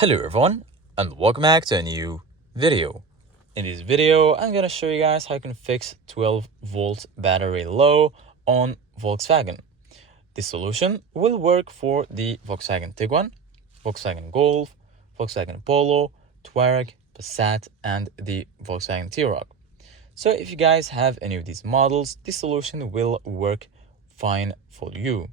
Hello everyone and welcome back to a new video. In this video, I'm gonna show you guys how you can fix 12-volt battery low on Volkswagen. This solution will work for the Volkswagen Tiguan, Volkswagen Golf, Volkswagen Polo, Touareg, Passat, and the Volkswagen Touareg. So if you guys have any of these models, this solution will work fine for you.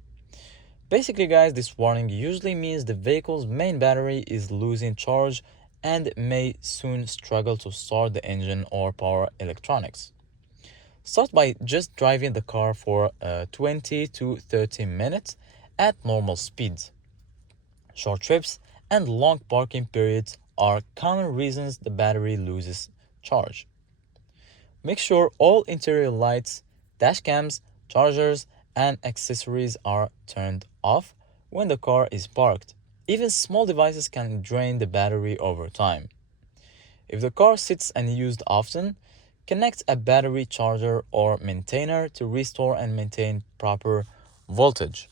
Basically guys, this warning usually means the vehicle's main battery is losing charge and may soon struggle to start the engine or power electronics. Start by just driving the car for 20 to 30 minutes at normal speeds. Short trips and long parking periods are common reasons the battery loses charge. Make sure all interior lights, dash cams, chargers, and accessories are turned off when the car is parked. Even small devices can drain the battery over time. If the car sits unused often, connect a battery charger or maintainer to restore and maintain proper voltage.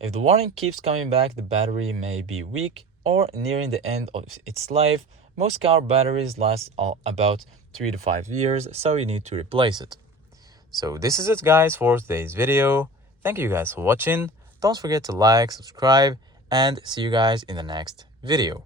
If the warning keeps coming back, the battery may be weak or nearing the end of its life. Most car batteries last about 3 to 5 years, so you need to replace it. So this is it guys for today's video. Thank you guys for watching. Don't forget to like, subscribe, and see you guys in the next video.